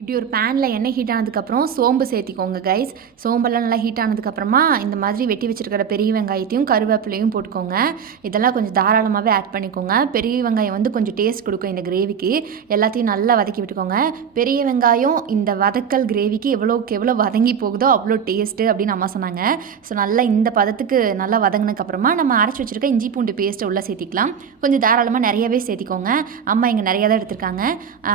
இப்படி ஒரு பேனில் எண்ணெய் ஹீட் ஆனதுக்கப்புறம் சோம்பு சேர்த்திக்கோங்க கைஸ். சோம்பெல்லாம் நல்லா ஹீட் ஆனதுக்கப்புறமா இந்த மாதிரி வெட்டி வச்சுருக்கிற பெரிய வெங்காயத்தையும் கருவேப்பிலையும் போட்டுக்கோங்க. இதெல்லாம் கொஞ்சம் தாராளமாகவே ஆட் பண்ணிக்கோங்க. பெரிய வெங்காயம் வந்து கொஞ்சம் டேஸ்ட் கொடுக்கும் இந்த கிரேவிக்கு. எல்லாத்தையும் நல்லா வதக்கி விட்டுக்கோங்க. பெரிய வெங்காயம் இந்த வதக்கல் கிரேவிக்கு எவ்வளோக்கு எவ்வளோ வதங்கி போகுதோ அவ்வளோ டேஸ்ட்டு அப்படின்னு அம்மா சொன்னாங்க. ஸோ நல்லா இந்த பதத்துக்கு நல்லா வதங்கினதுக்கப்புறமா நம்ம அரைச்சி வச்சுருக்க இஞ்சி பூண்டு பேஸ்ட்டை உள்ளே சேர்த்திக்கலாம். கொஞ்சம் தாராளமாக நிறையவே சேர்த்திக்கோங்க. அம்மா இங்கே நிறையா தான் எடுத்திருக்காங்க.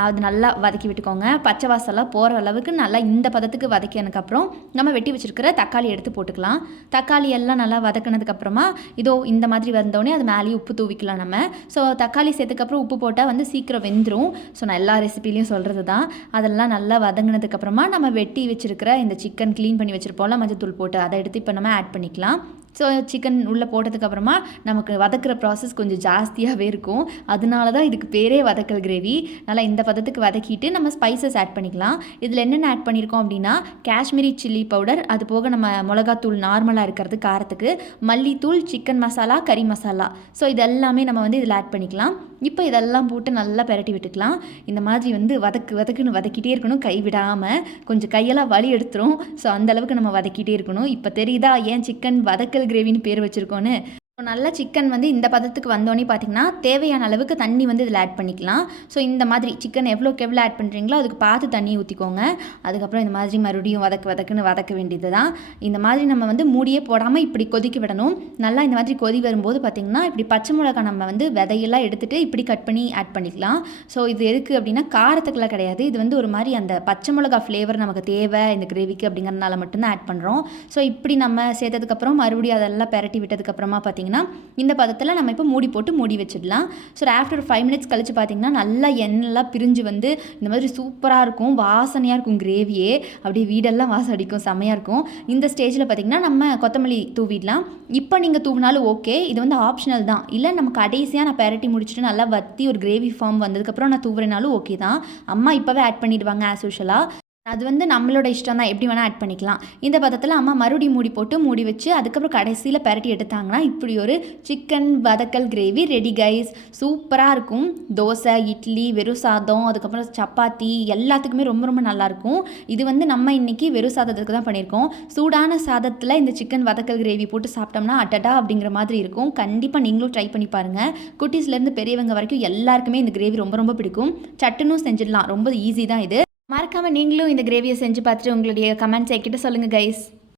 அது நல்லா வதக்கி விட்டுக்கோங்க. பச்சை வாசலாம் போகிற அளவுக்கு நல்லா இந்த பதத்துக்கு வதக்கினதுக்கப்புறம் நம்ம வெட்டி வச்சுருக்கிற தக்காளி எடுத்து போட்டுக்கலாம். தக்காளி எல்லாம் நல்லா வதக்கினதுக்கப்புறமா இதோ இந்த மாதிரி வந்தோடனே அது மேலேயே உப்பு தூவிக்கலாம் நம்ம. ஸோ தக்காளி சேர்த்துக்கப்புறம் உப்பு போட்டால் வந்து சீக்கிரம் வெந்துடும். ஸோ நான் எல்லா ரெசிபிலையும் சொல்கிறது தான். அதெல்லாம் நல்லா வதங்கினதுக்கப்புறமா நம்ம வெட்டி வச்சுருக்கிற இந்த சிக்கன் க்ளீன் பண்ணி வச்சுருப்போம்ல மஞ்சள் தூள் போட்டு, அதை எடுத்து இப்போ நம்ம ஆட் பண்ணிக்கலாம். ஸோ சிக்கன் உள்ளே போட்டதுக்கப்புறமா நமக்கு வதக்கிற ப்ராசஸ் கொஞ்சம் ஜாஸ்தியாகவே இருக்கும். அதனால தான் இதுக்கு பேரே வதக்கல் கிரேவி. நல்லா இந்த பதத்துக்கு வதக்கிட்டு நம்ம ஸ்பைசஸ் ஆட் பண்ணிக்கலாம். இதில் என்னென்ன ஆட் பண்ணியிருக்கோம் அப்படின்னா காஷ்மீரி சில்லி பவுடர், அது போக நம்ம மிளகாத்தூள் நார்மலாக இருக்கிறது காரத்துக்கு, மல்லித்தூள், சிக்கன் மசாலா, கறி மசாலா. ஸோ இதெல்லாமே நம்ம வந்து இதில் ஆட் பண்ணிக்கலாம். இப்போ இதெல்லாம் போட்டு நல்லா பெரட்டி விட்டுக்கலாம். இந்த மாதிரி வந்து வதக்குன்னு வதக்கிட்டே இருக்கணும், கை விடாமல். கொஞ்சம் கையெல்லாம் வலி எடுத்துரும். ஸோ அந்தளவுக்கு நம்ம வதக்கிட்டே இருக்கணும். இப்போ தெரியுதா ஏன் சிக்கன் வதக்கல் கிரேவின்னு பேர் வச்சுருக்கோன்னு? நல்லா சிக்கன் வந்து இந்த பதத்துக்கு வந்தோடனே பார்த்திங்கன்னா தேவையான அளவுக்கு தண்ணி வந்து இதில் ஆட் பண்ணிக்கலாம். ஸோ இந்த மாதிரி சிக்கன் எவ்வளோக்கு எவ்வளோ ஆட் பண்ணுறீங்களோ அதுக்கு பார்த்து தண்ணி ஊற்றிக்கோங்க. அதுக்கப்புறம் இந்த மாதிரி மறுபடியும் வதக்குன்னு வதக்க வேண்டியது தான். இந்த மாதிரி நம்ம வந்து மூடியே போடாமல் இப்படி கொதிக்க விடணும். நல்லா இந்த மாதிரி கொதி வரும்போது பார்த்திங்கன்னா இப்படி பச்சை மிளகாய் நம்ம வந்து விதையெல்லாம் எடுத்துகிட்டு இப்படி கட் பண்ணி ஆட் பண்ணிக்கலாம். ஸோ இது எதுக்கு அப்படின்னா காரத்துக்குலாம் கிடையாது. இது வந்து ஒரு மாதிரி அந்த பச்சை மிளகாய் ஃப்ளேவர் நமக்கு தேவை இந்த கிரேவிக்கு அப்படிங்கிறதுனால மட்டும்தான் ஆட் பண்ணுறோம். ஸோ இப்படி நம்ம சேர்த்ததுக்கப்புறம் மறுபடியும் அதெல்லாம் பெரட்டி விட்டதுக்கப்புறமா பார்த்திங்கன்னா இந்த பதத்தில் நம்ம இப்போ மூடி போட்டு மூடி வச்சிடலாம். ஸோ ஆஃப்டர் 5 மினிட்ஸ் கழிச்சு பார்த்தீங்கன்னா நல்லா எண்ணெய்லாம் பிரிஞ்சு வந்து இந்த மாதிரி சூப்பராக இருக்கும், வாசனையாக இருக்கும் கிரேவியே. அப்படியே வீடெல்லாம் வாசம் அடிக்கும், செம்மையாக இருக்கும். இந்த ஸ்டேஜில் பார்த்தீங்கன்னா நம்ம கொத்தமல்லி தூவிடலாம். இப்போ நீங்கள் தூவினாலும் ஓகே, இது வந்து ஆப்ஷனல் தான். இல்லை நம்ம கடைசியாக நான் பெரட்டி முடிச்சுட்டு நல்லா வற்றி ஒரு கிரேவி ஃபார்ம் வந்ததுக்கப்புறம் நான் தூவுறேனாலும் ஓகே தான். அம்மா இப்போவே ஆட் பண்ணிடுவாங்க ஆஸ் யூஷுவலாக. அது வந்து நம்மளோட இஷ்டம் தான், எப்படி வேணால் ஆட் பண்ணிக்கலாம். இந்த பதத்தில் அம்மா மறுபடியும் மூடி போட்டு மூடி வச்சு அதுக்கப்புறம் கடைசியில் பெரட்டி எடுத்தாங்கன்னா இப்படி ஒரு சிக்கன் வதக்கல் கிரேவி ரெடி கைஸ். சூப்பராக இருக்கும். தோசை, இட்லி, வெறும் சாதம், அதுக்கப்புறம் சப்பாத்தி எல்லாத்துக்குமே ரொம்ப ரொம்ப நல்லாயிருக்கும். இது வந்து நம்ம இன்றைக்கி வெறும் சாதத்துக்கு தான் பண்ணியிருக்கோம். சூடான சாதத்தில் இந்த சிக்கன் வதக்கல் கிரேவி போட்டு சாப்பிட்டோம்னா அட்டடா அப்படிங்கிற மாதிரி இருக்கும். கண்டிப்பாக நீங்களும் ட்ரை பண்ணி பாருங்கள். குட்டீஸ்லேருந்து பெரியவங்க வரைக்கும் எல்லாருக்குமே இந்த கிரேவி ரொம்ப ரொம்ப பிடிக்கும். சட்டுன்னு செஞ்சிடலாம், ரொம்ப ஈஸி தான் இது. மறக்காமல் நீங்களும் இந்த கிரேவியை செஞ்சு பார்த்துட்டு உங்களுடைய கமெண்ட்ஸ் என்கிட்ட சொல்லுங்கள் கைஸ்.